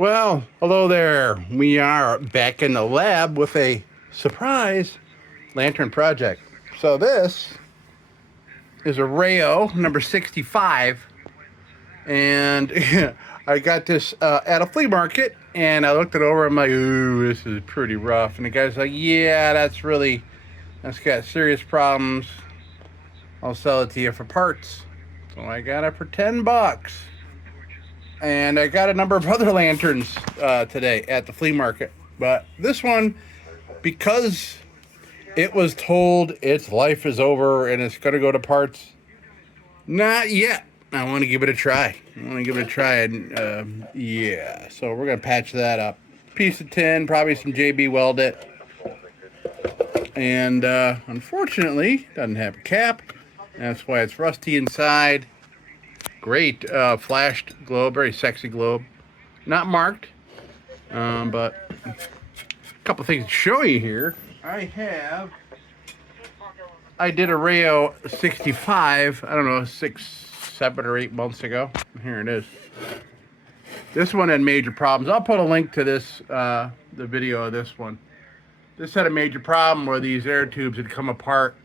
Well, hello there. We are back in the lab with a surprise lantern project. So this is a Rayo number 65, and I got this at a flea market, and I looked it over. I'm like, ooh, this is pretty rough. And the guy's like, yeah, that's got serious problems. I'll sell it to you for parts. So I got it for $10. And I got a number of other lanterns today at the flea market. But this one, because it was told its life is over and it's going to go to parts, not yet. I want to give it a try. And yeah, so we're going to patch that up. Piece of tin, probably some JB weld it. And unfortunately, doesn't have a cap. That's why it's rusty inside. Great flashed globe, very sexy globe. Not marked, but a couple things to show you here. I did a Rayo 65, I don't know, 6, 7, or 8 months ago. Here it is. This one had major problems. I'll put a link to this, the video of this one. This had a major problem where these air tubes had come apart.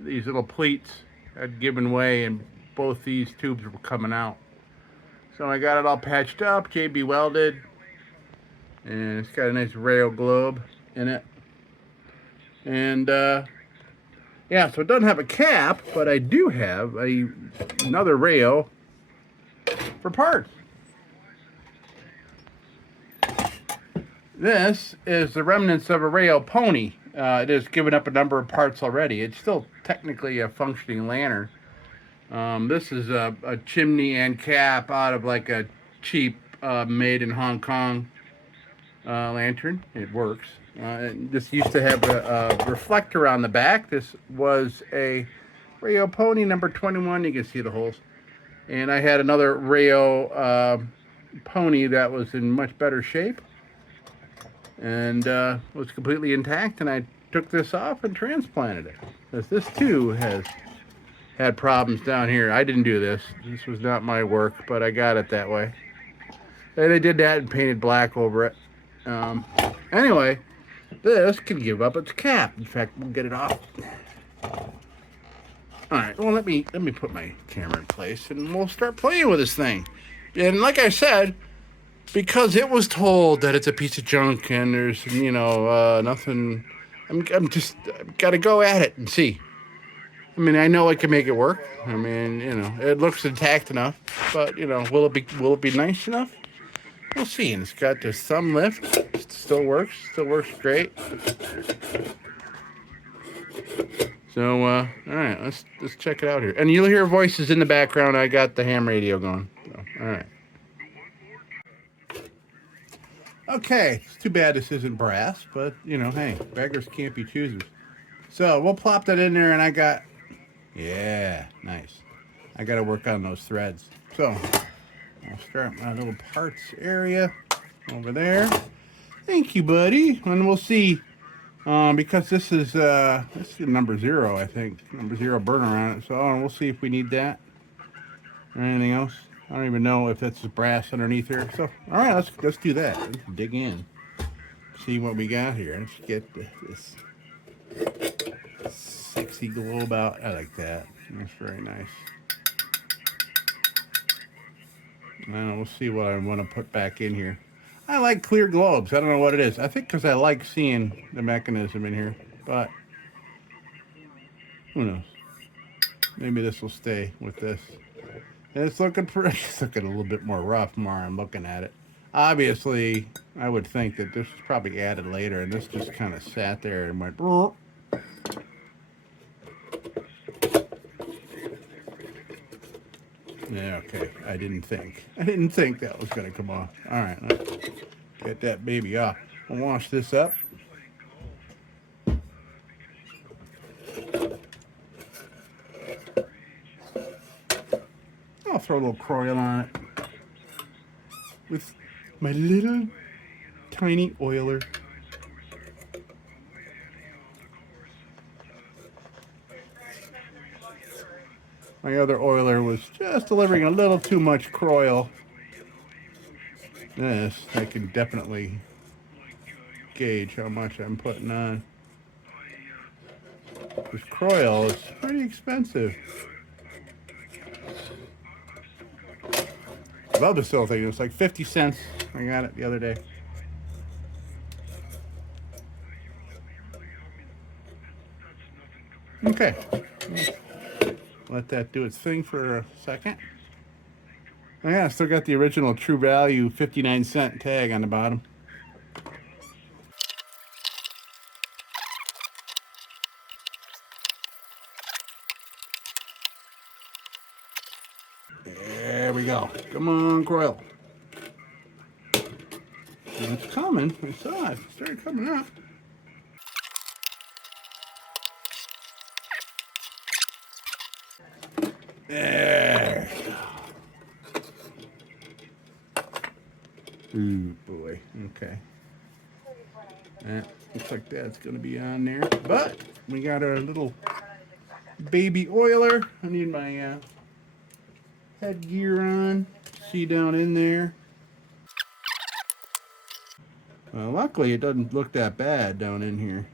These little pleats had given way and both these tubes were coming out. So I got it all patched up, JB welded, and it's got a nice Rayo globe in it. And yeah, so it doesn't have a cap, but I do have another Rayo for parts. This is the remnants of a Rayo pony. It has given up a number of parts already. It's still technically a functioning lantern. This is a chimney and cap out of like a cheap made in Hong Kong lantern. It works. This used to have a reflector on the back. This was a Rayo Pony number 21. You can see the holes. And I had another Rayo Pony that was in much better shape and was completely intact. And I took this off and transplanted it. This too has had problems down here. I didn't do this. This was not my work, but I got it that way. And they did that and painted black over it. Anyway, this can give up its cap. In fact, we'll get it off. All right. Well, let me put my camera in place, and we'll start playing with this thing. And like I said, because it was told that it's a piece of junk and there's nothing, I've got to go at it and see. I mean, I know I can make it work. I mean, it looks intact enough, but will it be nice enough? We'll see. And it's got this thumb lift. It still works great. So, all right, let's check it out here. And you'll hear voices in the background. I got the ham radio going. So, all right. Okay, it's too bad this isn't brass, but hey, beggars can't be choosers. So we'll plop that in there, and yeah, nice. I got to work on those threads. So I'll start my little parts area over there. Thank you, buddy. And we'll see, because this is number 0, I think. Number 0 burner on it. So we'll see if we need that or anything else. I don't even know if that's brass underneath here. So, all right, let's do that. Let's dig in. See what we got here. Let's get this sexy globe out. I like that. That's very nice. Now we'll see what I want to put back in here. I like clear globes. I don't know what it is. I think because I like seeing the mechanism in here. But who knows? Maybe this will stay with this. And it's looking it's looking a little bit more rough more I'm looking at it. Obviously, I would think that this was probably added later, and this just kind of sat there and went. Yeah, okay. I didn't think that was going to come off. All right, let's get that baby off. I'll wash this up. I'll throw a little Croyle on it with my little tiny oiler. My other oiler was just delivering a little too much Croyle. this, I can definitely gauge how much I'm putting on. This Croyle is pretty expensive. I love this little thing. It was like 50 cents. I got it the other day. Okay. Let that do its thing for a second. Oh yeah, still got the original True Value 59-cent tag on the bottom. There we go. Come on, Croyle. It's coming. I saw it. It started coming up. There. Ooh, boy. Okay. Looks like that's going to be on there. But we got our little baby oiler. I need my headgear on. See down in there. Well, luckily it doesn't look that bad down in here.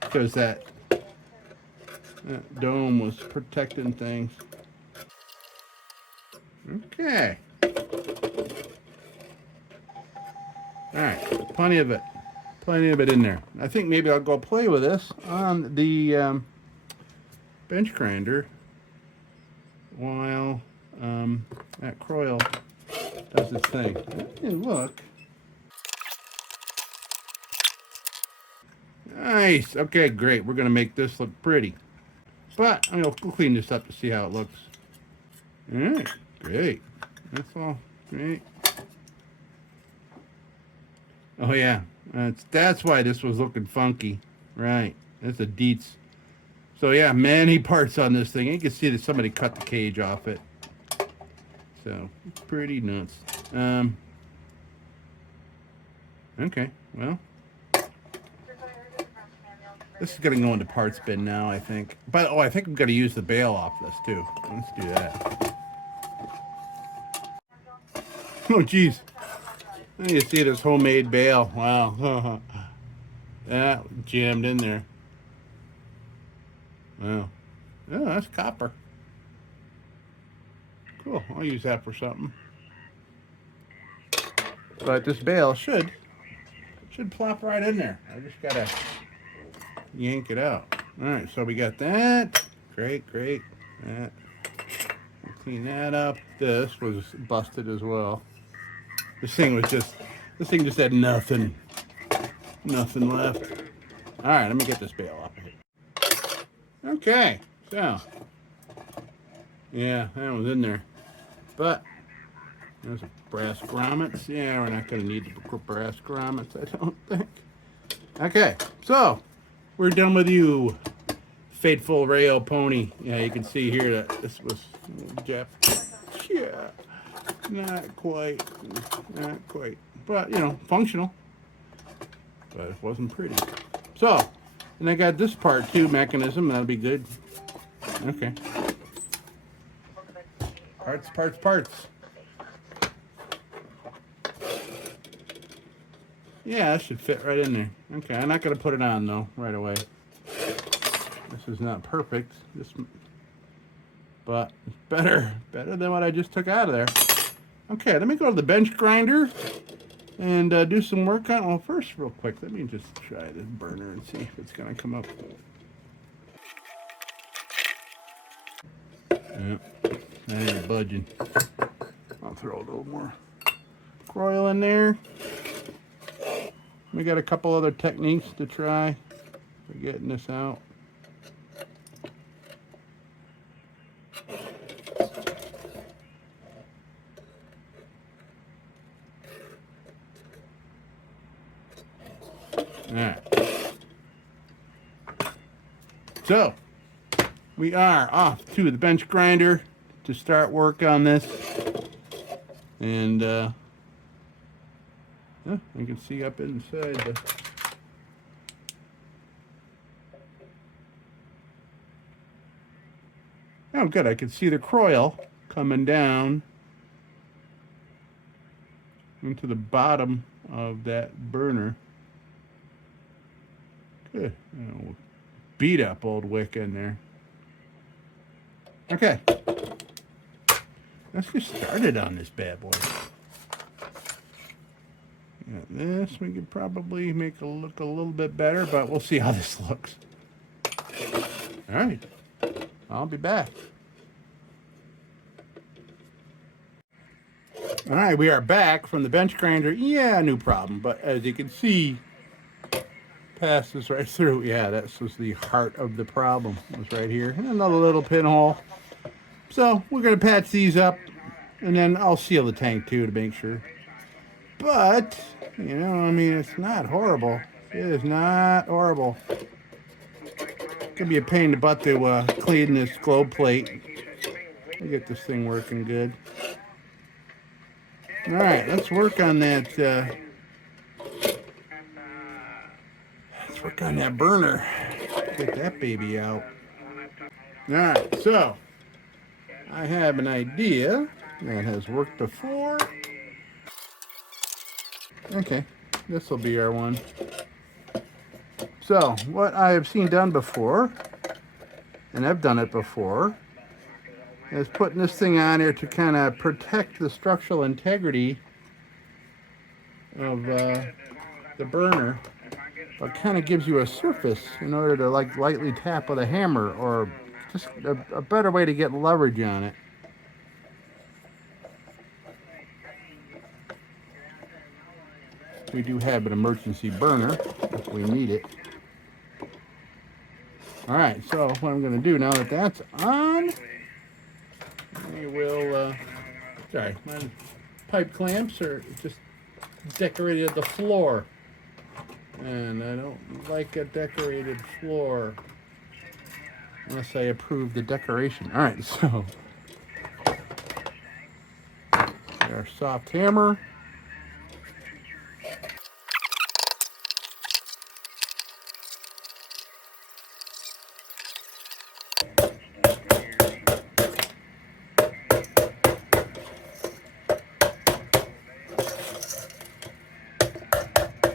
Because that dome was protecting things. Okay. Alright, plenty of it. Plenty of it in there. I think maybe I'll go play with this on the bench grinder while that Croyle does its thing. Hey, look. Nice. Okay, great. We're going to make this look pretty. But I'm going to clean this up to see how it looks. Alright, great. That's all. Great. Oh yeah, that's why this was looking funky. Right, that's a Dietz. So yeah, many parts on this thing. You can see that somebody cut the cage off it. So, pretty nuts. Okay, well. This is going to go into parts bin now, I think. But, I think I'm going to use the bail off this, too. Let's do that. Oh, geez. You see this homemade bail. Wow. That jammed in there. Wow. Oh, that's copper. Cool. I'll use that for something. But this bail should plop right in there. I just got to yank it out. All right, so we got that. Great. That. Clean that up. This was busted as well. This thing just had nothing left. All right, let me get this bail off of it. Okay, so yeah, that was in there, but there's a brass grommets. Yeah, we're not going to need the brass grommets, I don't think. Okay, so we're done with you, faithful Rayo pony. Yeah, you can see here that this was Jeff. Yeah, not quite, but functional. But it wasn't pretty. So, and I got this part too, mechanism. That'll be good. Okay. Parts. Yeah, that should fit right in there. Okay, I'm not going to put it on though right away. This is not perfect. But it's better than what I just took out of there. Okay, let me go to the bench grinder and do some work on it. Well, first, real quick, let me just try this burner and see if it's going to come up. Yeah, that ain't budging. I'll throw a little more Croyle in there. We got a couple other techniques to try for getting this out. Alright. So, we are off to the bench grinder to start work on this. And, yeah, you can see up inside the... Oh, good. I can see the Croyle coming down into the bottom of that burner. Good. Oh, beat up old wick in there. Okay. Let's get started on this bad boy. Got this we could probably make it look a little bit better, but we'll see how this looks. All right. I'll be back. All right, we are back from the bench grinder. Yeah, new problem, but as you can see, passes right through. Yeah, that was the heart of the problem. It was right here. And another little pinhole. So we're going to patch these up, and then I'll seal the tank too to make sure. But, you know, I mean, it's not horrible. It is not horrible. It could be a pain in the butt to clean this globe plate. We'll get this thing working good. All right, let's work on that. Let's work on that burner. Get that baby out. All right, so I have an idea that has worked before. Okay, this will be our one. So, what I have seen done before, and I've done it before, is putting this thing on here to kind of protect the structural integrity of the burner, but kind of gives you a surface in order to like lightly tap with a hammer, or just a better way to get leverage on it. We do have an emergency burner if we need it. All right, so what I'm going to do now that that's on, we will, sorry, my pipe clamps are just decorated the floor. And I don't like a decorated floor unless I approve the decoration. All right, so our soft hammer.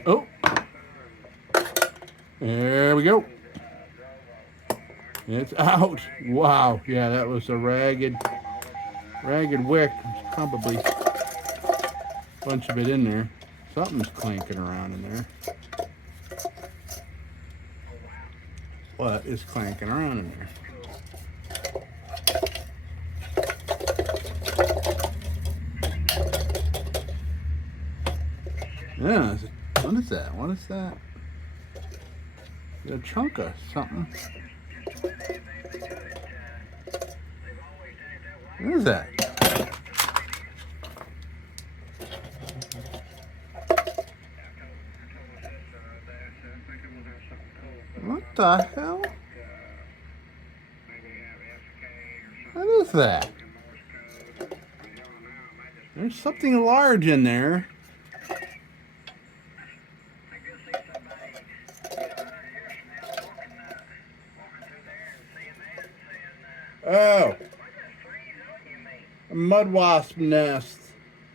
Oh, there we go. It's out. Wow. Yeah, that was a ragged wick. There's probably a bunch of it in there. Something's clanking around in there. What is clanking around in there? Yeah, what is that? What is that? A chunk of something. What is that? What the hell? What is that? There's something large in there. Oh, a mud wasp nest.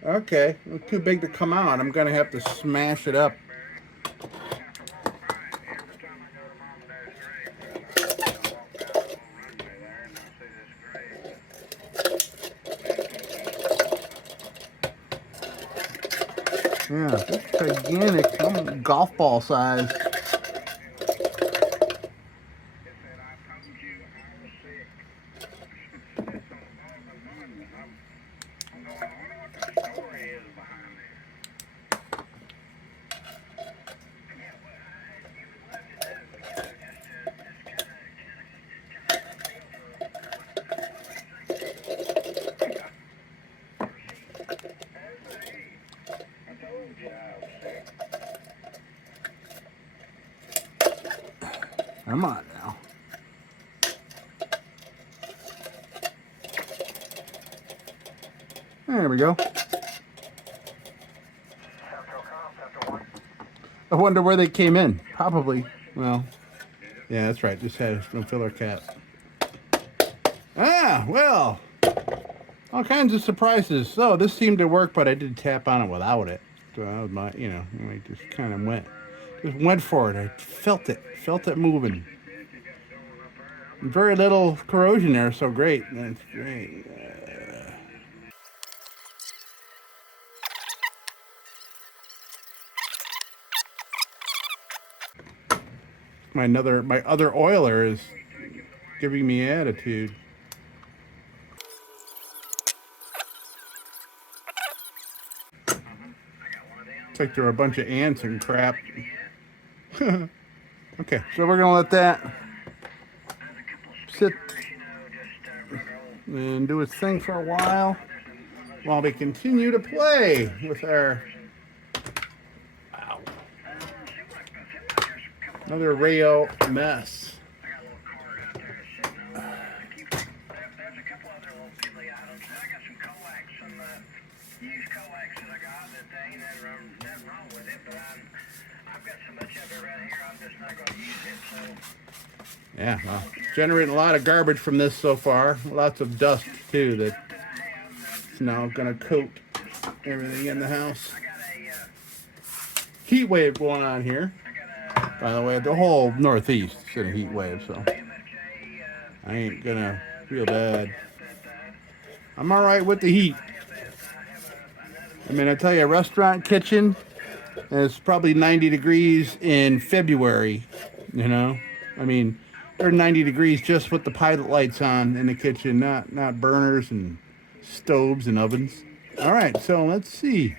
Okay, it's too big to come out. I'm gonna have to smash it up. Yeah, it's gigantic, almost golf ball size. Come on now. There we go. I wonder where they came in. Probably. Well, yeah, that's right. This has no filler cap. Ah, well. All kinds of surprises. So this seemed to work, but I did tap on it without it. So that was my, I just kind of went for it. I felt it moving. Very little corrosion there, so great. That's great. My other oiler is giving me attitude. It's like there are a bunch of ants and crap. Okay, so we're gonna let that sit and do its thing for a while we continue to play with our another Rayo mess. Yeah, well, generating a lot of garbage from this so far. Lots of dust too that's now gonna coat everything in the house. Heat wave going on here. By the way, the whole Northeast is in a heat wave, so I ain't gonna feel bad. I'm all right with the heat. I mean, I tell you, a restaurant kitchen is probably 90 degrees in February, you know? I mean, they're 90 degrees just with the pilot lights on in the kitchen, not burners and stoves and ovens. All right, so let's see.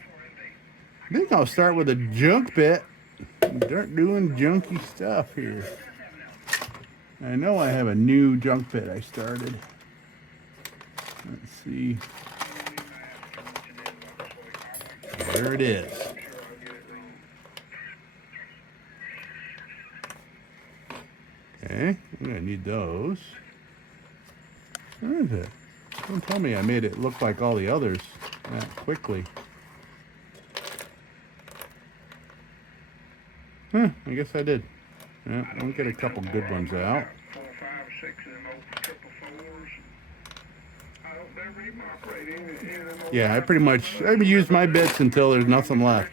I think I'll start with a junk bit. Start doing junky stuff here. I know I have a new junk bit I started. Let's see. There it is. Okay, I'm gonna need those. Where is it? Don't tell me I made it look like all the others that quickly. I guess I did. Yeah, I'll get a couple good ones out. Yeah, I use my bits until there's nothing left.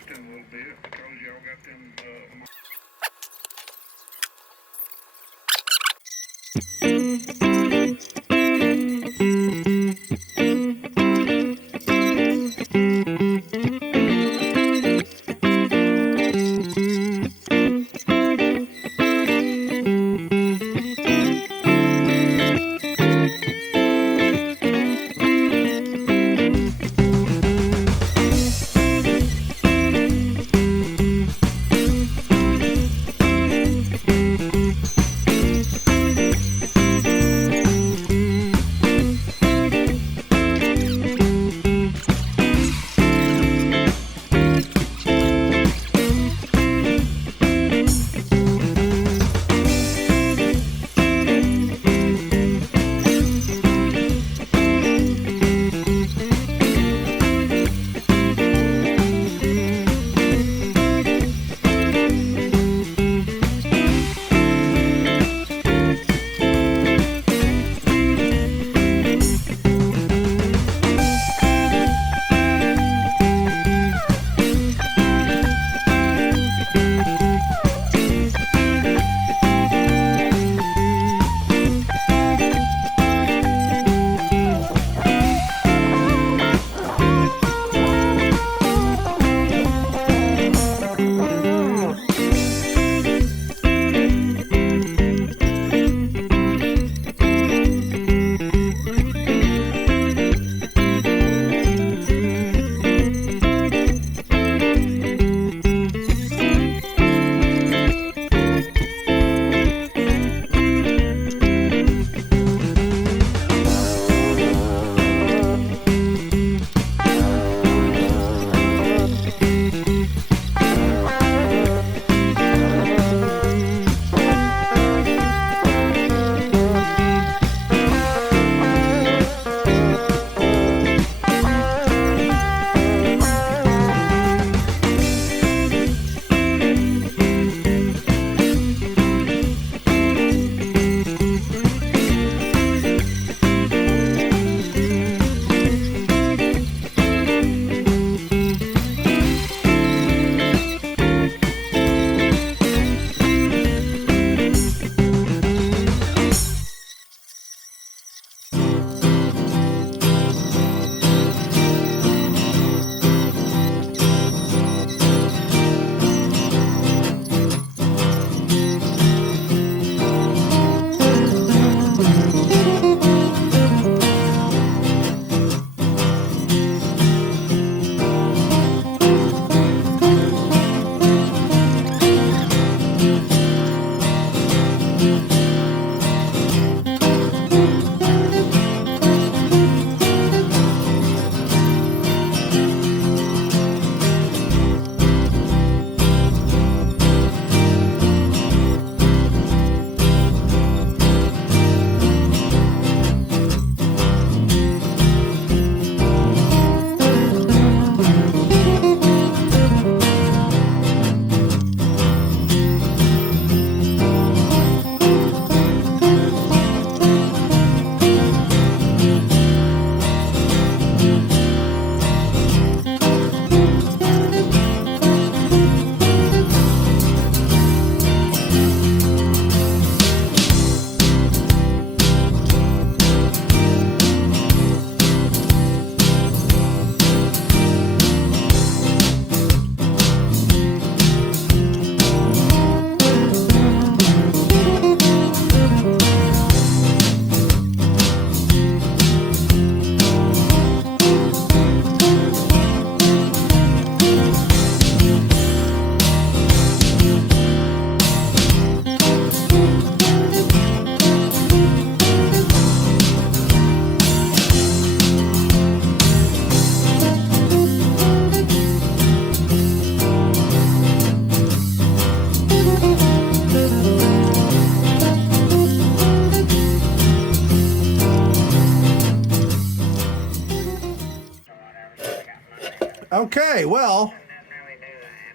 Okay, well,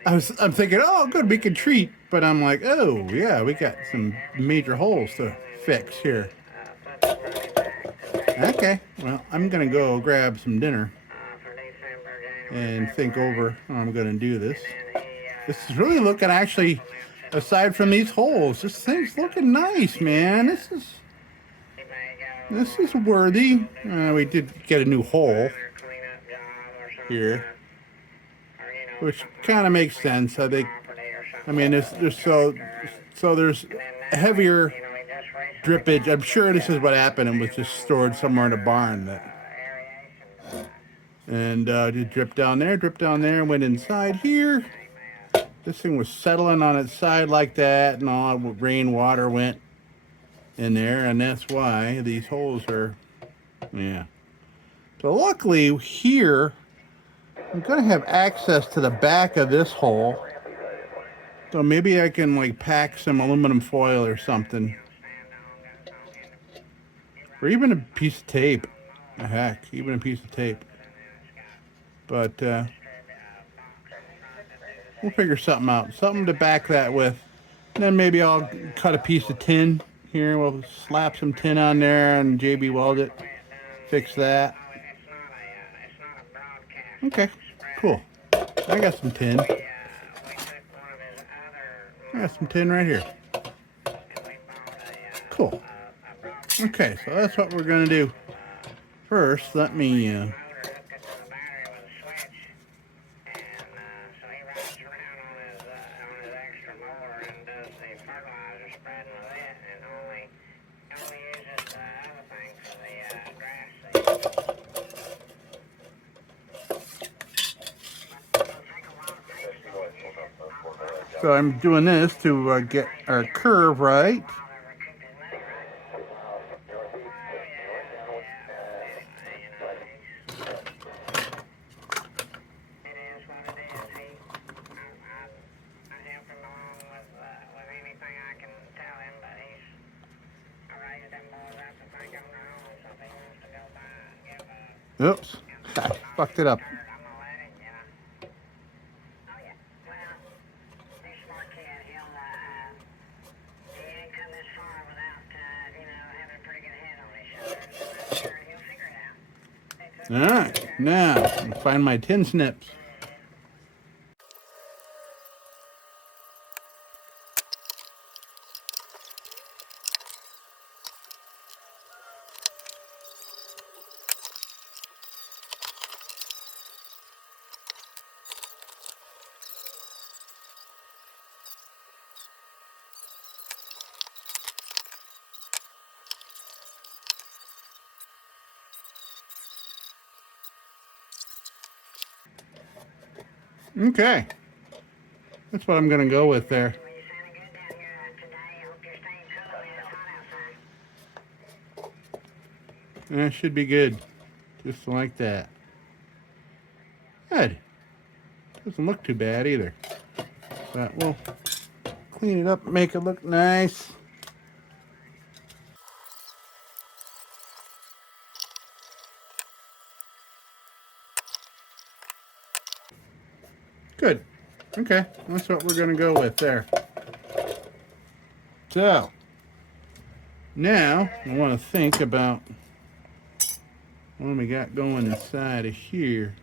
I'm thinking, oh, good, we can treat, but I'm like, oh, yeah, we got some major holes to fix here. Okay, well, I'm gonna go grab some dinner and think over how I'm gonna do this. This is really looking, actually, aside from these holes, this thing's looking nice, man. This is worthy. We did get a new hole here, which kind of makes sense. I think. I mean, there's there's heavier drippage. I'm sure this is what happened and was just stored somewhere in a barn. And it dripped down there, went inside here. This thing was settling on its side like that, and all rainwater went in there, and that's why these holes are, yeah. So luckily here, I'm gonna have access to the back of this hole. So maybe I can like pack some aluminum foil or something. Or even a piece of tape. Heck, even a piece of tape. But we'll figure something out. Something to back that with. And then maybe I'll cut a piece of tin here. We'll slap some tin on there and JB weld it. Fix that. Okay, cool. I got some tin. I got some tin right here. Cool. Okay, so that's what we're gonna do. First, let me so I'm doing this to get our curve right. Oops, I fucked it up. All right, now I'll find my tin snips. Okay, that's what I'm gonna go with there. That should be good. Just like that. Good. Doesn't look too bad either. But we'll clean it up and make it look nice. Good. Okay, that's what we're gonna go with there. So, now I want to think about what we got going inside of here.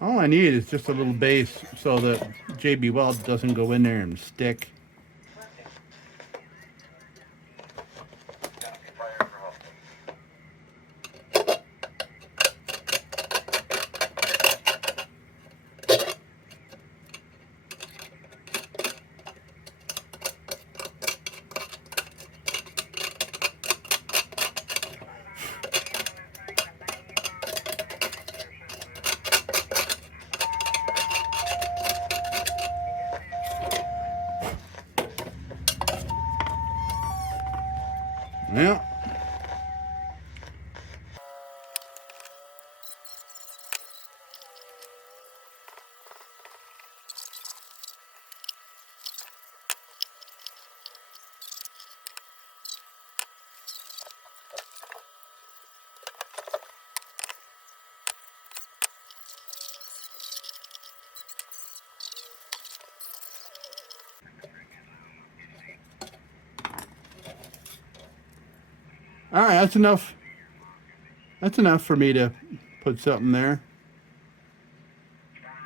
All I need is just a little base so that JB Weld doesn't go in there and stick. Well, all right, that's enough. That's enough for me to put something there.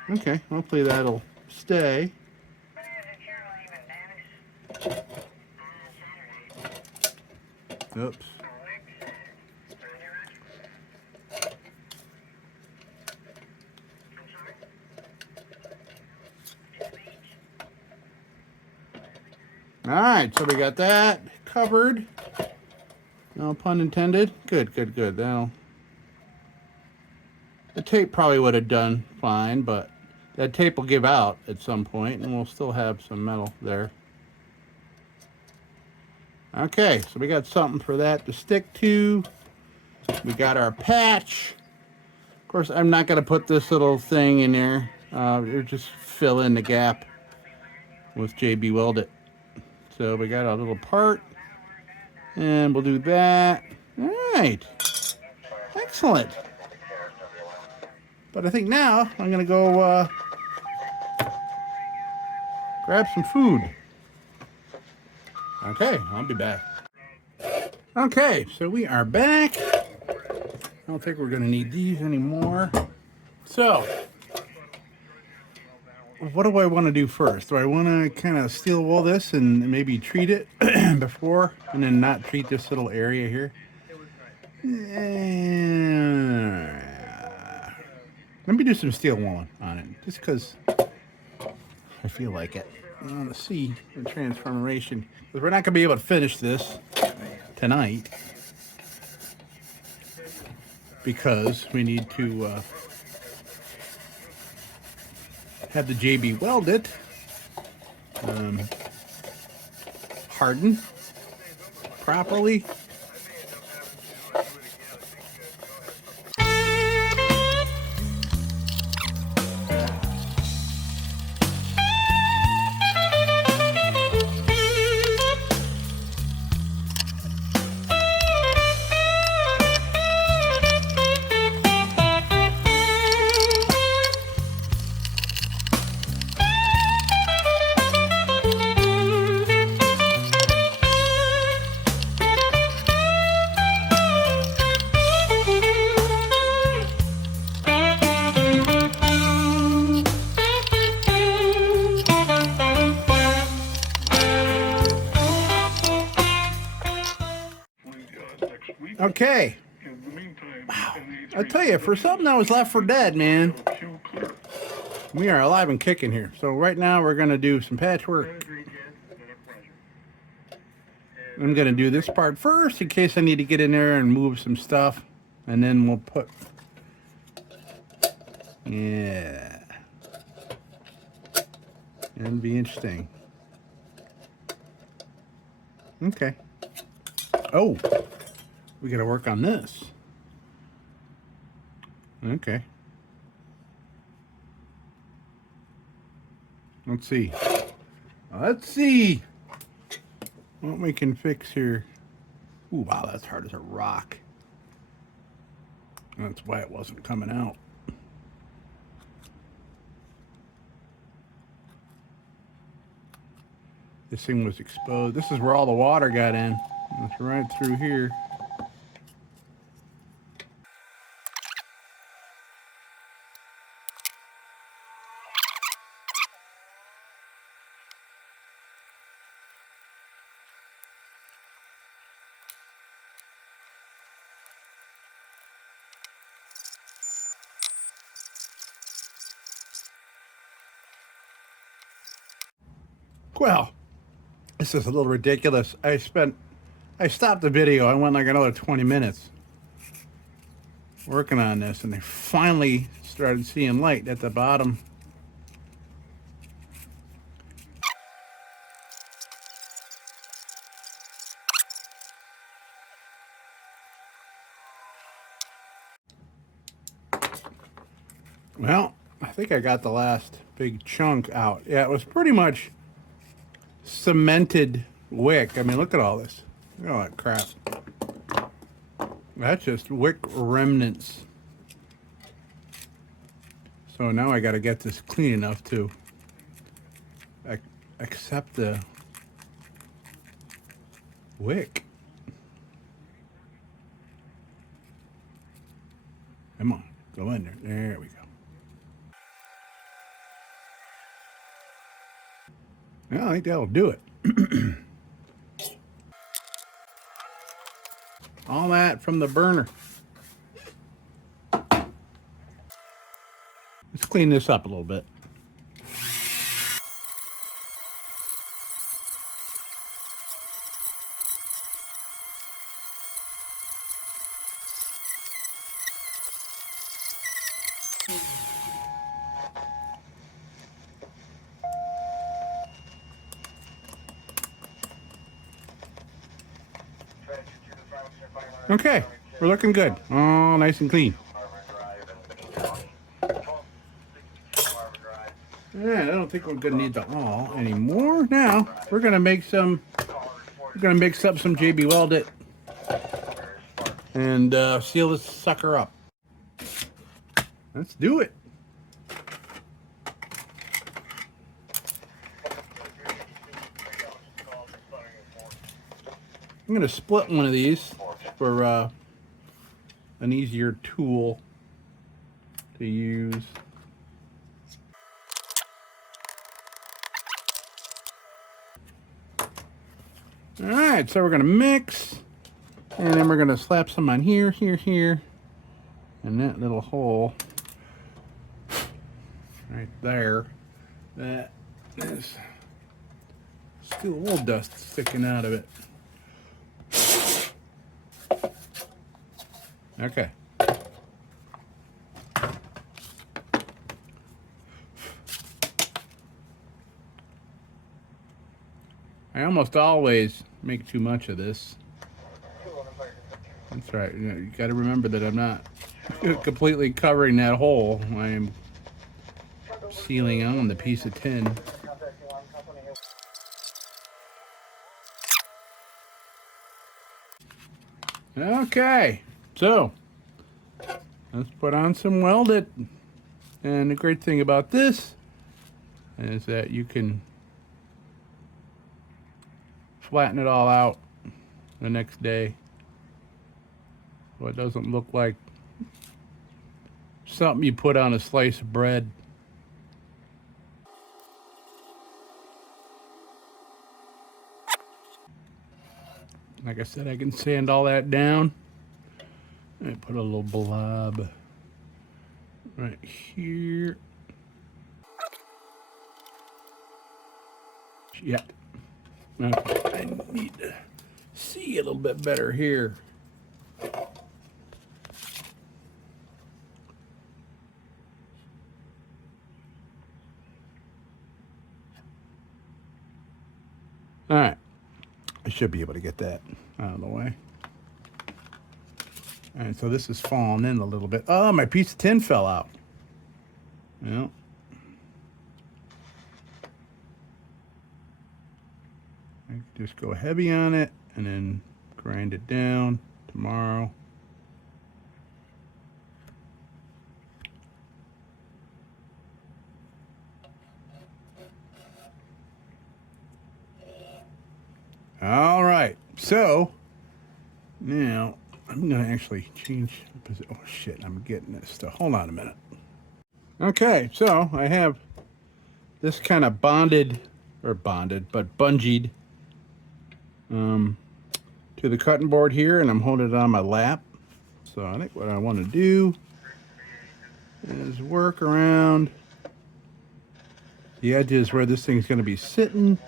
Okay, hopefully that'll stay. Oops. All right, so we got that covered. No pun intended. Good, good, good. That'll. The tape probably would have done fine, but that tape will give out at some point, and we'll still have some metal there. Okay, so we got something for that to stick to. We got our patch. Of course, I'm not going to put this little thing in there. We'll just fill in the gap with JB Weld it. So we got a little part, and we'll do that. All right, excellent. But I think now I'm going to go grab some food. Okay, I'll be back. Okay, so we are back. I don't think we're going to need these anymore. So, what do I want to do first? Do I want to kind of steel wool this and maybe treat it before and then not treat this little area here? Let me do some steel wooling on it just because I feel like it. I want to see the transformation. Because we're not going to be able to finish this tonight because we need to have the JB Weld it harden properly. Okay. Wow. I'll tell you, for something that was left for dead, man, we are alive and kicking here. So right now we're going to do some patchwork. I'm going to do this part first in case I need to get in there and move some stuff. And then we'll put... Yeah. It'll be interesting. Okay. Oh, we got to work on this. Okay. Let's see. Let's see what we can fix here. Ooh, wow, that's hard as a rock. That's why it wasn't coming out. This thing was exposed. This is where all the water got in. It's right through here. Well, this is a little ridiculous. I stopped the video. I went like another 20 minutes working on this, and I finally started seeing light at the bottom. Well, I think I got the last big chunk out. Yeah, it was pretty much cemented wick. I mean, look at all this. Look at all that crap. That's just wick remnants. So now I got to get this clean enough to accept the wick. Come on, go in there. There we go. Well, I think that'll do it. All that from the burner. Let's clean this up a little bit. Okay, we're looking good. All nice and clean. Yeah, I don't think we're gonna need the all anymore. Now we're gonna make some. We're gonna mix up some JB Weld it and seal this sucker up. Let's do it. I'm gonna split one of these for an easier tool to use. All right, so we're gonna mix, and then we're gonna slap some on here, here, here, and that little hole right there. That is still a little dust sticking out of it. Okay. I almost always make too much of this. That's right. You got to remember that I'm not completely covering that hole. I am sealing on the piece of tin. Okay, so let's put on some Weld It. And the great thing about this is that you can flatten it all out the next day so it doesn't look like something you put on a slice of bread. Like I said, I can sand all that down. I put a little blob right here. Yeah. Okay. I need to see a little bit better here. All right. I should be able to get that out of the way. All right, so this is falling in a little bit. Oh, my piece of tin fell out. Well, I just go heavy on it and then grind it down tomorrow. All right, so now I'm gonna actually change position. Oh shit, I'm getting this stuff. Hold on a minute. Okay, so I have this kind of bungeed to the cutting board here, and I'm holding it on my lap. So I think what I want to do is work around the edges where this thing's going to be sitting.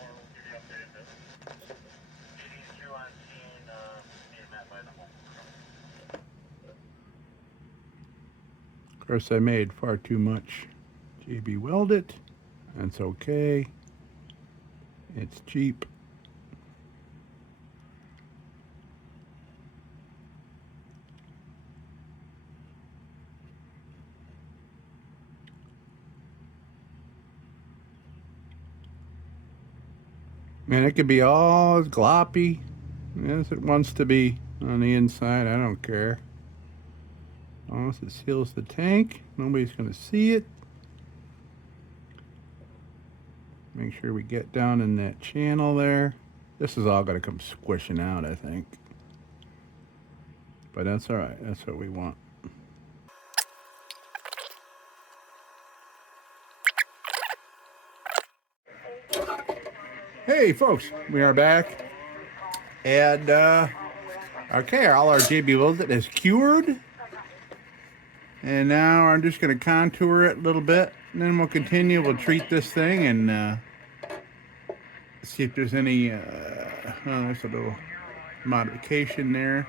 Of course, I made far too much JB Weld it. That's okay. It's cheap. Man, it could be all as gloppy as it wants to be on the inside. I don't care. As long as it seals the tank, nobody's going to see it. Make sure we get down in that channel there. This is all going to come squishing out, I think. But that's all right. That's what we want. Hey, folks. We are back. And, okay, all our JB Welded is cured. And now I'm just going to contour it a little bit. And then we'll continue. We'll treat this thing and see if there's any, there's a little modification there.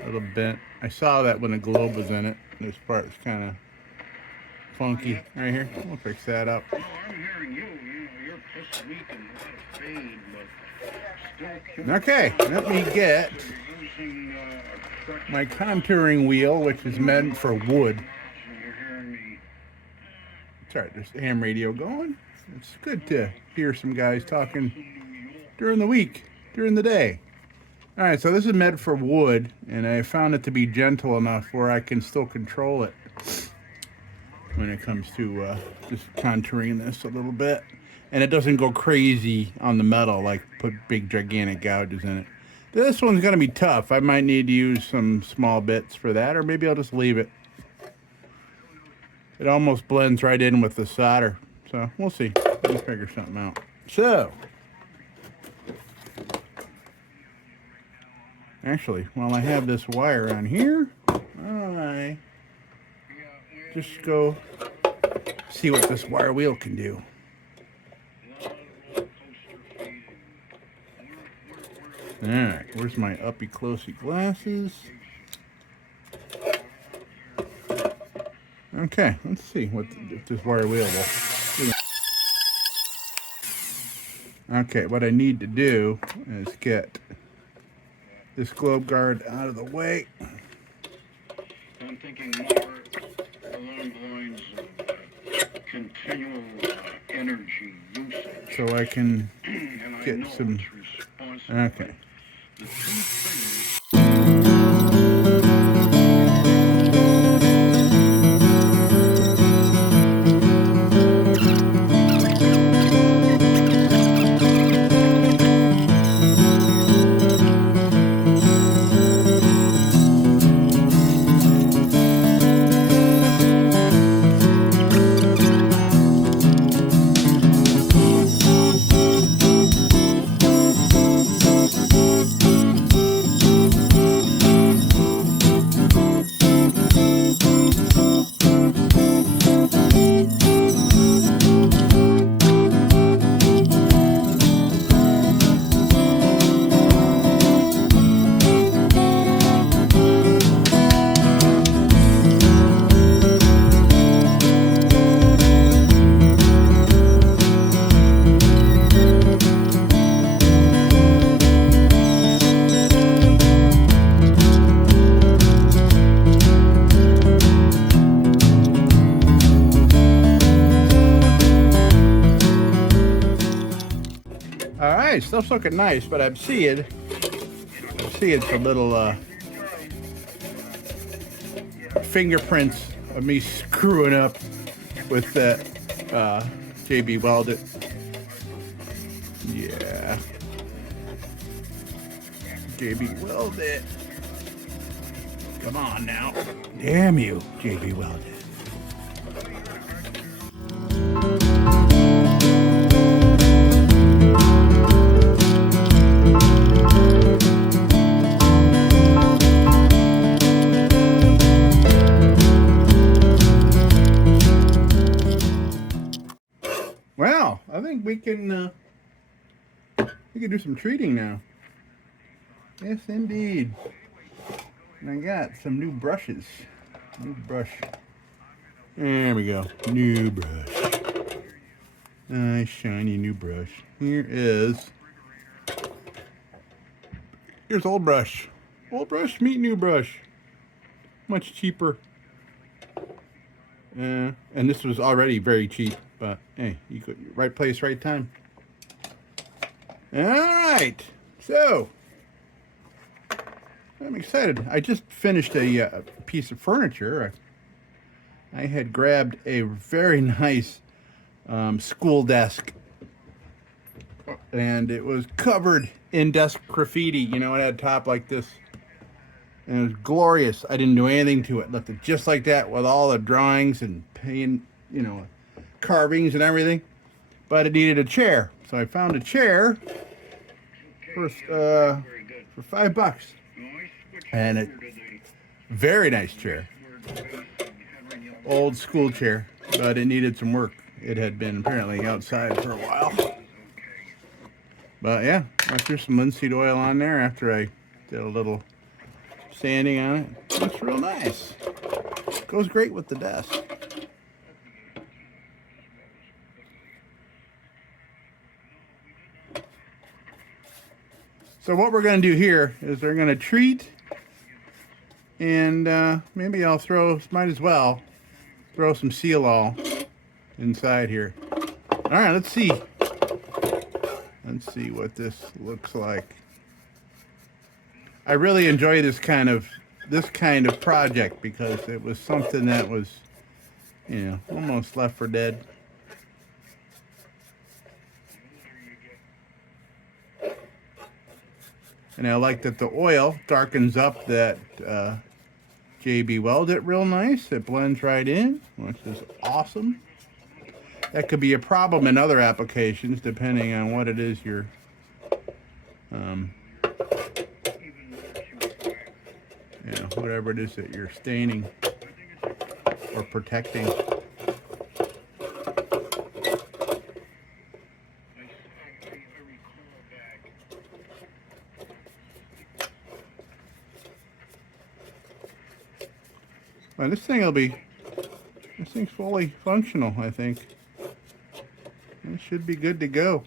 A little bent. I saw that when the globe was in it. This part's kind of funky right here. We'll fix that up. I'm hearing you. You're this weak and fade, but still. Okay, let me get my contouring wheel, which is meant for wood. Sorry, there's the ham radio going. It's good to hear some guys talking during the week, during the day. All right, so this is meant for wood, and I found it to be gentle enough where I can still control it when it comes to just contouring this a little bit. And it doesn't go crazy on the metal, like put big gigantic gouges in it. This one's gonna be tough. I might need to use some small bits for that, or maybe I'll just leave it. It almost blends right in with the solder. So we'll see. We'll figure something out. So, actually, while I have this wire on here, I just go see what this wire wheel can do. Alright, where's my uppy closey glasses? Okay, let's see if this wire wheel will. Okay, what I need to do is get this globe guard out of the way. I'm thinking more along the lines of continual energy usage. So I can get some. Okay. The two things nice. Stuff's looking nice, but I'm seeing some little fingerprints of me screwing up with that JB Welded. Yeah. JB Welded. Come on now. Damn you, JB Welded. Well, I think we can do some treating now. Yes, indeed. And I got some new brushes. New brush. There we go. New brush. Nice shiny new brush. Here's old brush. Old brush meet new brush. Much cheaper. And this was already very cheap, but hey, you could right place, right time. All right, so I'm excited. I just finished a piece of furniture. I had grabbed a very nice school desk, and it was covered in desk graffiti. You know, it had a top like this, and it was glorious. I didn't do anything to it. Left it just like that with all the drawings and paint, you know, carvings and everything. But it needed a chair, so I found a chair for $5, and it very nice chair, old school chair, but it needed some work. It had been apparently outside for a while. But yeah, I threw some linseed oil on there after I did a little sanding on it. Looks real nice. Goes great with the desk. So what we're going to do here is we're going to treat, and maybe I'll might as well throw some seal all inside here. All right, let's see. Let's see what this looks like. I really enjoy this kind of project because it was something that was, you know, almost left for dead. And I like that the oil darkens up that JB Welded real nice. It blends right in, which is awesome. That could be a problem in other applications depending on what it is you're you know, whatever it is that you're staining or protecting. Well, this thing's fully functional, I think. It should be good to go.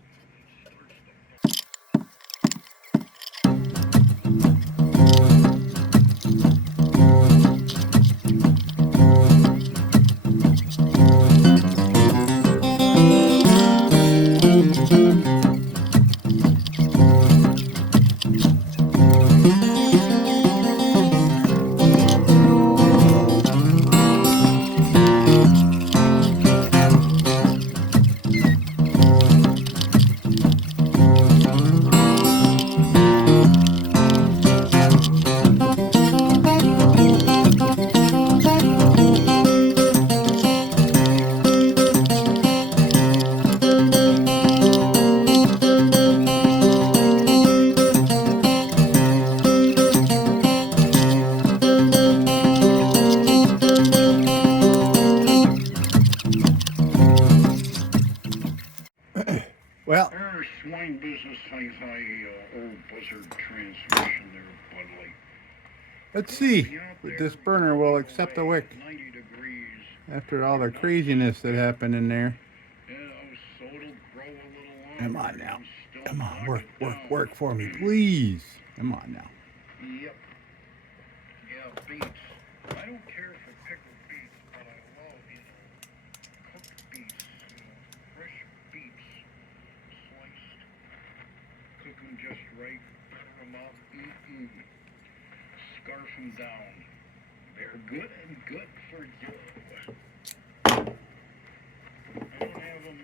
Well, Our swine business has old buzzard transmission there, Bud Light. let's see if this burner will accept a wick 90 degrees. after all the craziness that happened in there. You know, so it'll grow a little longer. Come on now. and still Come on, knock work, it work, down. work for me, please. Come on now. Yep. Yeah, beets. I don't care for pickled beets, but I love, you know, cooked beets, fresh beets, sliced. just right. Butter them up. Scarf them down. They're good and good for you. I don't have them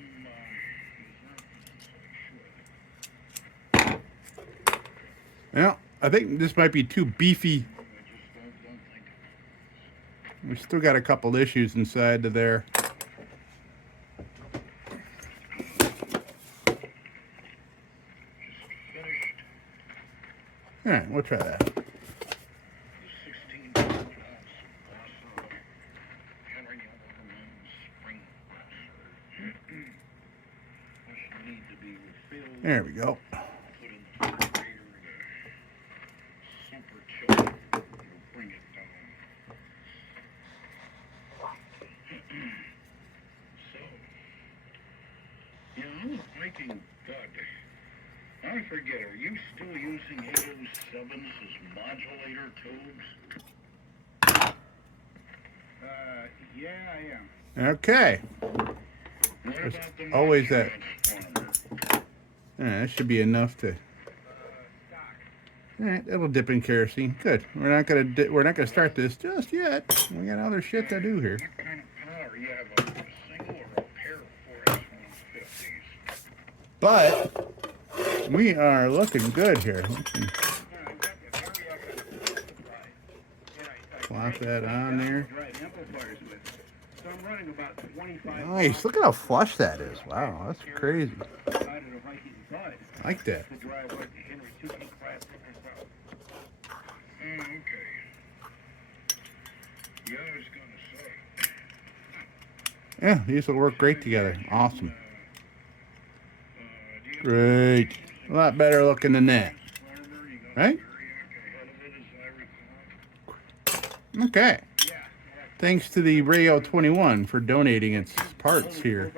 Yeah, I think this might be too beefy. I just don't think. We still got a couple issues inside of there. Finished. All right, we'll try that. 16 ounce Henry Overman spring presser. Which need to be refilled. There we go. Put in the refrigerator to super chill. It'll bring it down. So, yeah, I'm liking Doug. I forget, are you still using 807s as modulator tubes? Yeah, I am. Okay. What There's about the always that. transformer? All right, that should be enough to. All right, that'll dip in kerosene. Good. We're not gonna start this just yet. We got other shit to do here. What kind of power? You have a single or a pair of 4X150s? But we are looking good here. Plop that on there. So I'm running about 25. Nice. Look at how flush that is. Wow, that's crazy. I like that. Okay. Yeah, I was gonna say. Yeah, these will work great together. Awesome. Do you have Great. A lot better looking than that. transformer? You got Right? a variac ahead of it, as I recall. Okay. Thanks to the RAYO 21 for donating its parts here.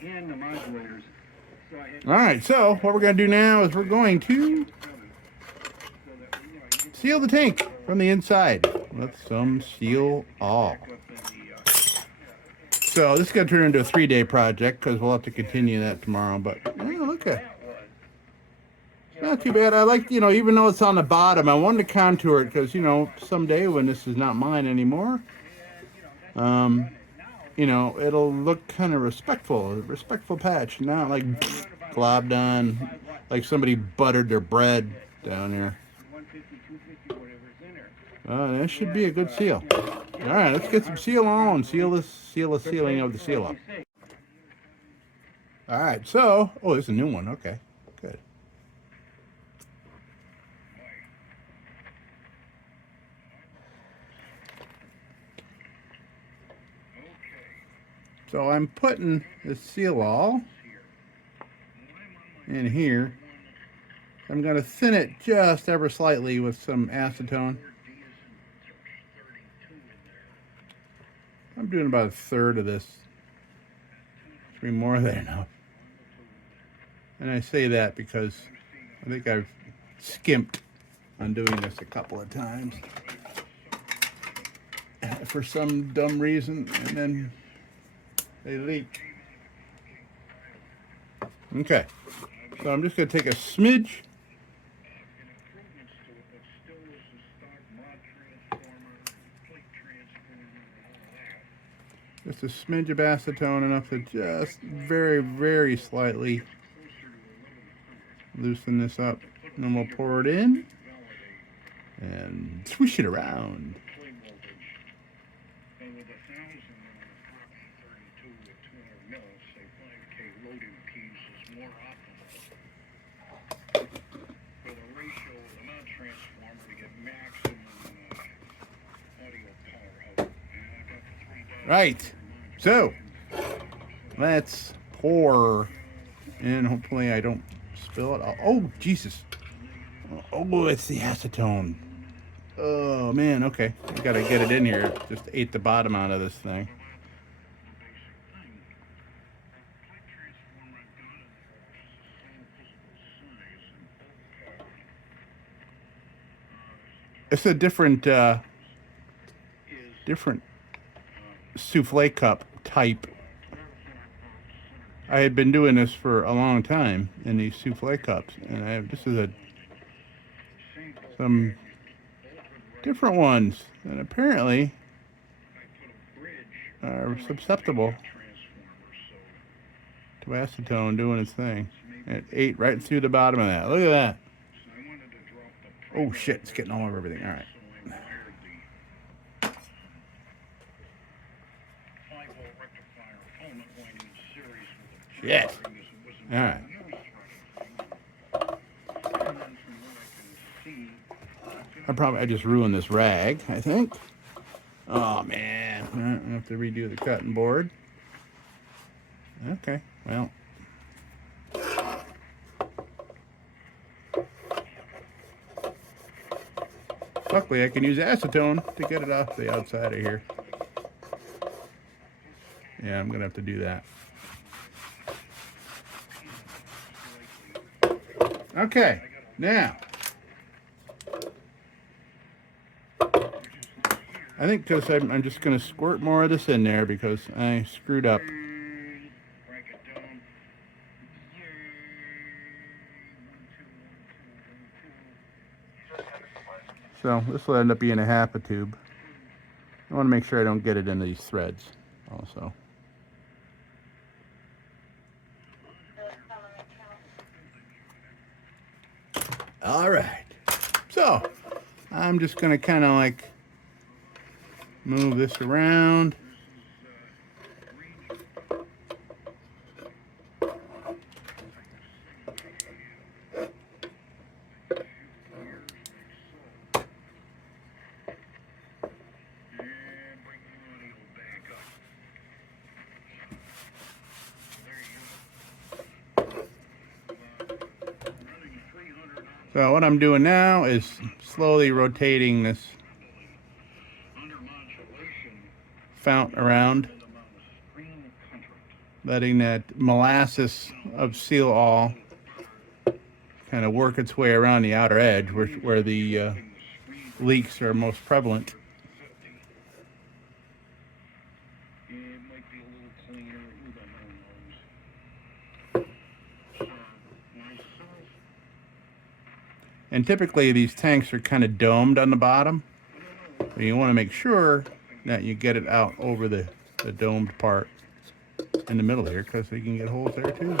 And the modulators. So I had All right, so what we're going to do now is we're going to seal the tank from the inside with some Seal All. So this is going to turn into a 3-day project because we'll have to continue that tomorrow. But look at it's not too bad. I like, even though it's on the bottom, I wanted to contour it because, someday when this is not mine anymore, it'll look kind of respectful, a respectful patch, not like globbed on, like somebody buttered their bread down there. Oh, that should be a good seal. All right, let's get some Seal All and seal the sealing of the seal up. All right, so, there's a new one. Okay, good. So I'm putting the Seal All in here. I'm going to thin it just ever slightly with some acetone. I'm doing about a third of this. Should be more than enough. And I say that because I think I've skimped on doing this a couple of times for some dumb reason, and then they leak. Okay, so I'm just going to take a smidge. Just a smidge of acetone, enough to just very, very slightly loosen this up. And then we'll pour it in and swish it around. Right. So let's pour, and hopefully I don't spill it. Oh, Jesus. Oh, it's the acetone. Oh, man. Okay. I got to get it in here. Just ate the bottom out of this thing. It's a different souffle cup type I had been doing this for a long time in these souffle cups, and this is some different ones that apparently are susceptible to acetone doing its thing. It ate right through the bottom of that. Look at that. Oh shit, it's getting all over everything. All right. Shit. All right. I just ruined this rag, I think. Oh man, I have to redo the cutting board. Okay, well. Luckily, I can use acetone to get it off the outside of here. Yeah, I'm gonna have to do that. Okay, now. I think because I'm just going to squirt more of this in there because I screwed up. So this will end up being a half a tube. I want to make sure I don't get it into these threads also. All right. So I'm just going to kind of like move this around. So what I'm doing now is slowly rotating this fount around, letting that molasses of seal all kind of work its way around the outer edge where the leaks are most prevalent. And typically these tanks are kind of domed on the bottom. So you want to make sure that you get it out over the domed part in the middle here, because you can get holes there too.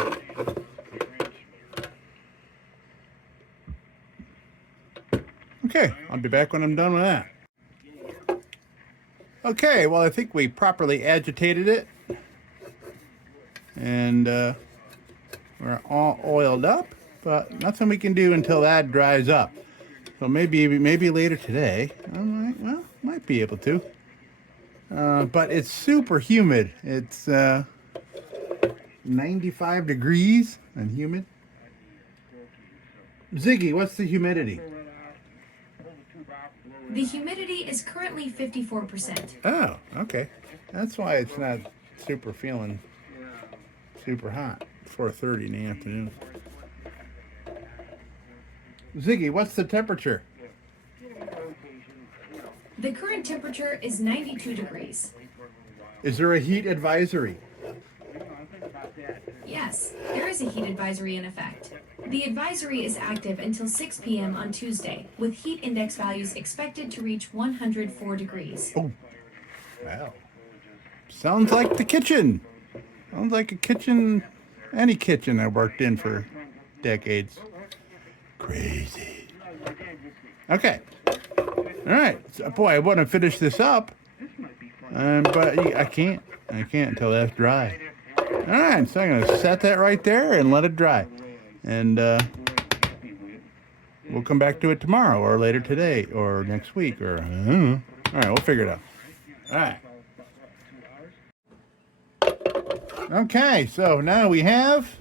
Okay, I'll be back when I'm done with that. Okay, well I think we properly agitated it. And we're all oiled up, but nothing we can do until that dries up. So maybe later today, might be able to. But it's super humid. It's 95 degrees and humid. Ziggy, what's the humidity? The humidity is currently 54%. Oh, okay. That's why it's not super hot. 4:30 in the afternoon. Ziggy, what's the temperature? The current temperature is 92 degrees. Is there a heat advisory? Yes, there is a heat advisory in effect. The advisory is active until 6 p.m. on Tuesday, with heat index values expected to reach 104 degrees. Oh, wow. Sounds like the kitchen. Sounds like a kitchen, any kitchen I worked in for decades. Crazy. Okay. All right. So, boy, I want to finish this up, but I can't. I can't until that's dry. All right. So I'm going to set that right there and let it dry. And we'll come back to it tomorrow or later today or next week or I don't know. All right. We'll figure it out. All right. Okay. So now we have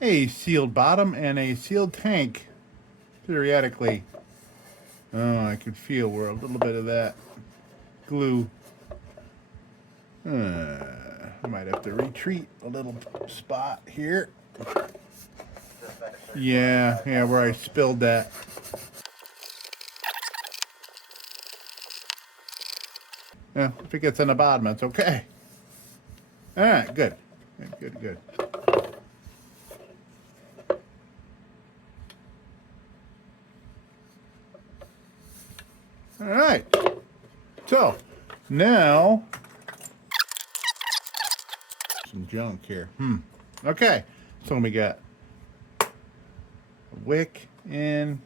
a sealed bottom and a sealed tank periodically. Oh, I could feel where a little bit of that glue. I might have to retreat a little spot here. Yeah, where I spilled that. Yeah, if it gets on the bottom, it's okay. All right, good. All right. So now some junk here. Okay. So we got a wick in.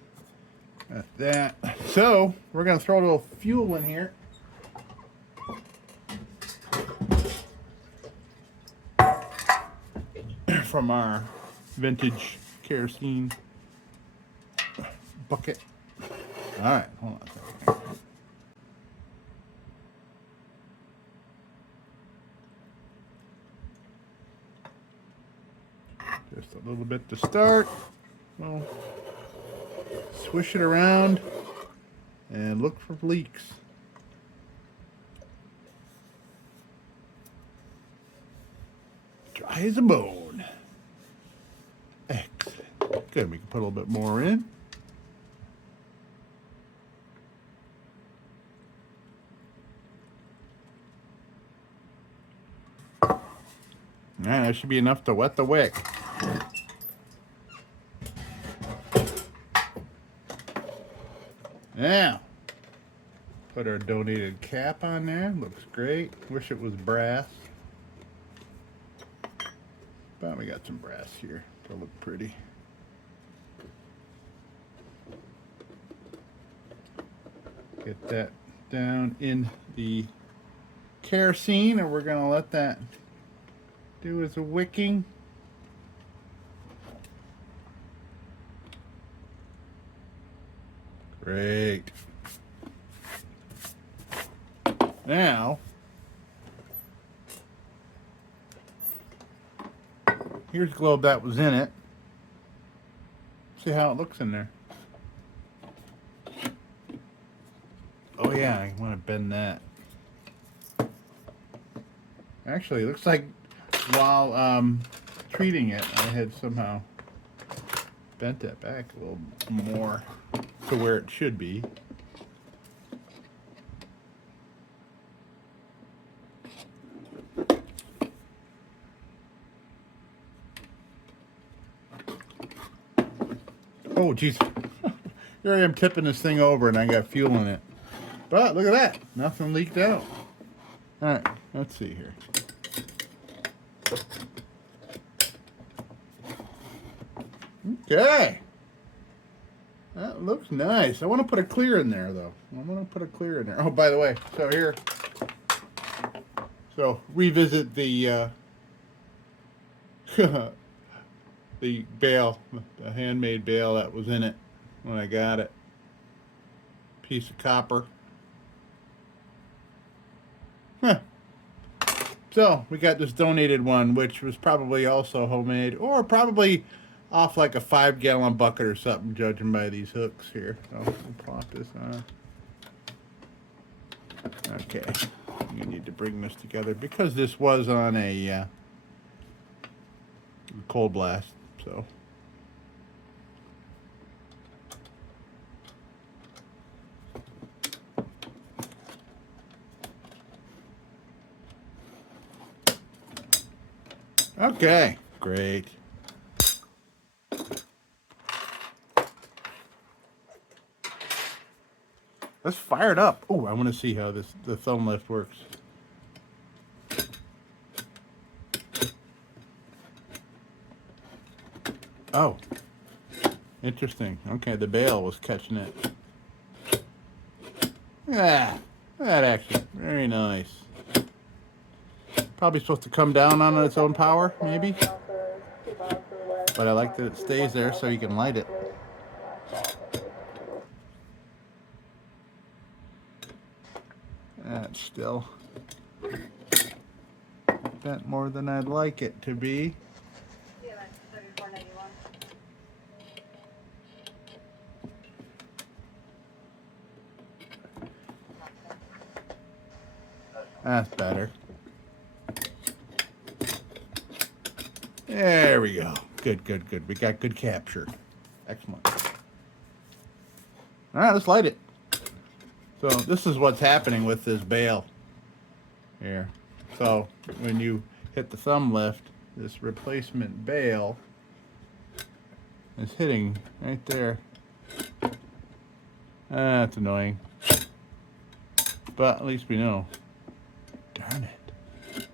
Got that. So we're gonna throw a little fuel in here. From our vintage kerosene bucket. All right, hold on a second. Just a little bit to start. We'll swish it around and look for leaks. Dry as a bone. Excellent. Good, we can put a little bit more in. All right, that should be enough to wet the wick. Now, put our donated cap on there. Looks great. Wish it was brass. But we got some brass here to look pretty. Get that down in the kerosene, and we're going to let that do as a wicking. Great. Now, here's the globe that was in it. See how it looks in there. Oh yeah, I want to bend that. Actually, it looks like while treating it, I had somehow bent that back a little more to where it should be. Oh, geez. Here I am tipping this thing over and I got fuel in it. But look at that. Nothing leaked out. All right, let's see here. Okay. That looks nice. I want to put a clear in there, though. I want to put a clear in there. Oh, by the way, so here. So, revisit the the bale, the handmade bale that was in it when I got it. Piece of copper. Huh. So, we got this donated one, which was probably also homemade, or probably off like a 5-gallon bucket or something, judging by these hooks here. So, we'll plop this on. Okay. We need to bring this together because this was on a cold blast, so. Okay, great. Let's fire it up. Oh, I want to see how the thumb lift works. Oh, interesting. Okay, the bale was catching it. Yeah, that action. Very nice. Probably supposed to come down on its own power, maybe. But I like that it stays there so you can light it. That's still bent more than I'd like it to be. That's better. There we go. Good, good, good. We got good capture. Excellent. All right, let's light it. So this is what's happening with this bale here. So when you hit the thumb lift, this replacement bale is hitting right there. That's annoying. But at least we know. Darn it.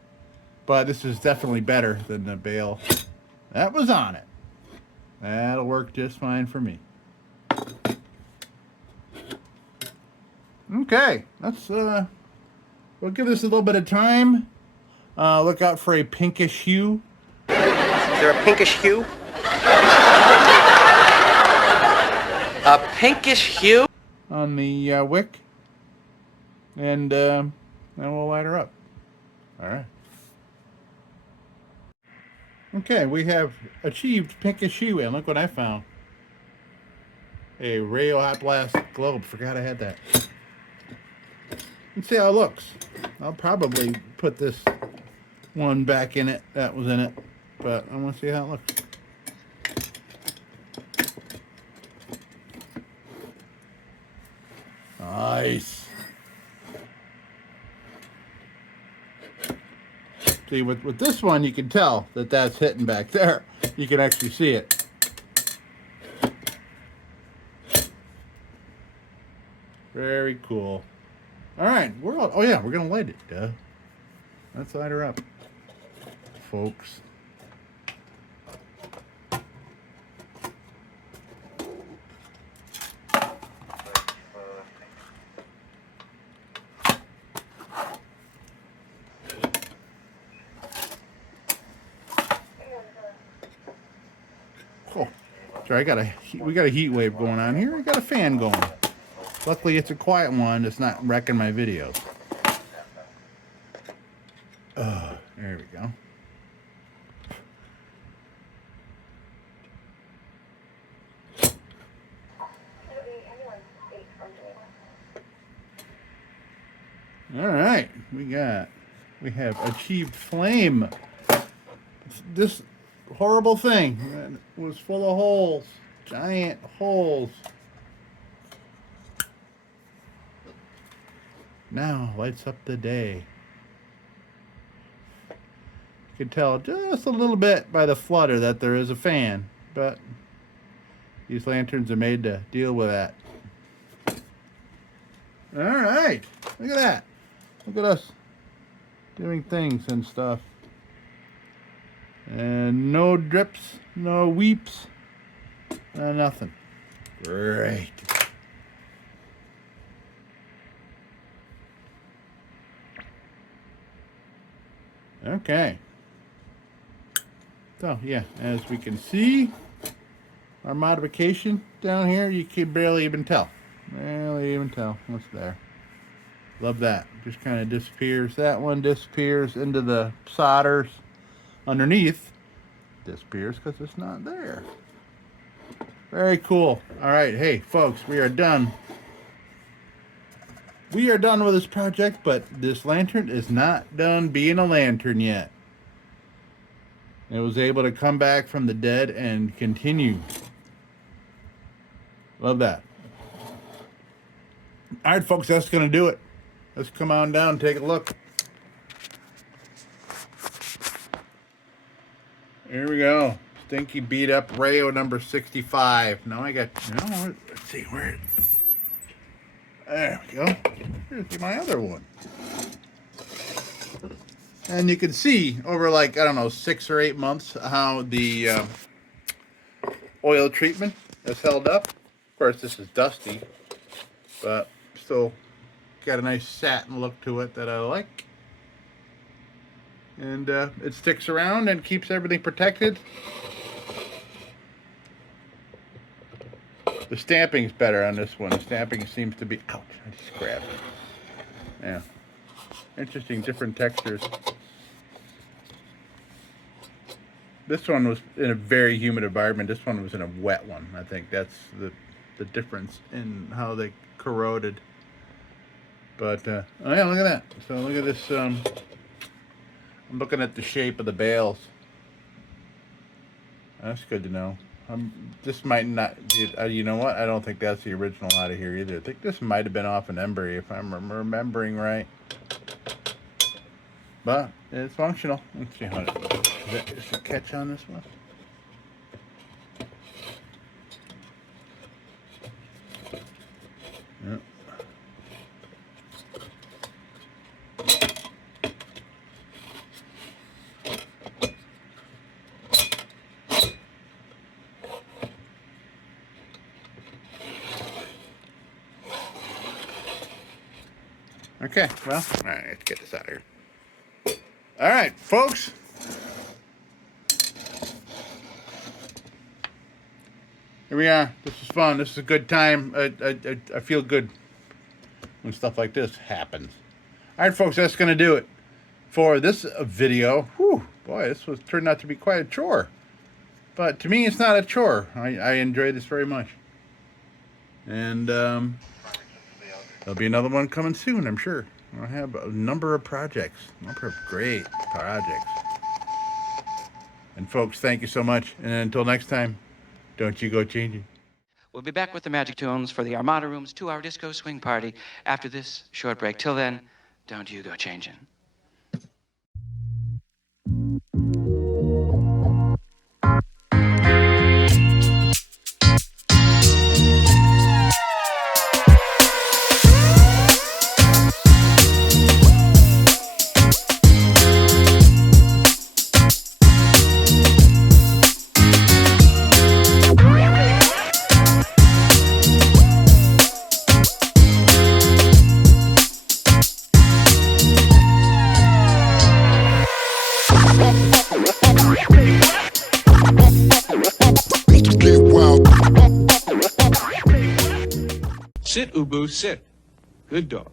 But this is definitely better than the bale that was on it. That'll work just fine for me. Okay, let's we'll give this a little bit of time. Look out for a pinkish hue. Is there a pinkish hue? A pinkish hue? On the wick. And then we'll light her up. Alright. Okay, we have achieved pinkish hue, and look what I found. A RAYO Hot Blast globe. Forgot I had that. Let's see how it looks. I'll probably put this one back in it that was in it, but I want to see how it looks. Nice. See, with this one, you can tell that that's hitting back there. You can actually see it. Very cool. All right, oh yeah, we're gonna light it. Duh. Let's light her up, folks. Oh, sorry, we got a heat wave going on here. We got a fan going. Luckily, it's a quiet one. It's not wrecking my videos. There we go. All right, we have achieved flame. This horrible thing was full of holes, giant holes. Now lights up the day. You can tell just a little bit by the flutter that there is a fan, but these lanterns are made to deal with that. All right, look at that. Look at us doing things and stuff. And no drips, no weeps, nothing. Great. Okay. So yeah, as we can see, our modification down here, you can barely even tell. Barely even tell what's there. Love that. Just kind of disappears. That one disappears into the solders underneath. Disappears because it's not there. Very cool. All right, hey folks, we are done. We are done with this project, but this lantern is not done being a lantern yet. It was able to come back from the dead and continue. Love that. All right, folks, that's going to do it. Let's come on down and take a look. Here we go. Stinky beat up RAYO number 65. Now I got, let's see, where? There we go. Here's my other one. And you can see over like, I don't know, 6 or 8 months how the oil treatment has held up. Of course, this is dusty, but still got a nice satin look to it that I like. And it sticks around and keeps everything protected. The stamping's better on this one. The stamping seems to be, ouch, I just grabbed it. Yeah. Interesting, different textures. This one was in a very humid environment. This one was in a wet one. I think that's the difference in how they corroded. But, oh yeah, look at that. So look at this, I'm looking at the shape of the bales. That's good to know. This might not, you know what? I don't think that's the original out of here either. I think this might have been off an Embry if I'm remembering right. But it's functional. Let's see how it is. Is a catch on this one? Yep. Okay, well, all right, let's get this out of here. All right, folks. Here we are. This is fun. This is a good time. I feel good when stuff like this happens. All right, folks, that's going to do it for this video. Whew, boy, this was turned out to be quite a chore. But to me, it's not a chore. I enjoy this very much. And there'll be another one coming soon, I'm sure. I'll have a number of projects. A number of great projects. And folks, thank you so much. And until next time, don't you go changing. We'll be back with the Magic Tunes for the Armada Room's 2-hour disco swing party after this short break. Till then, don't you go changing. Sit, Ubu, sit. Good dog.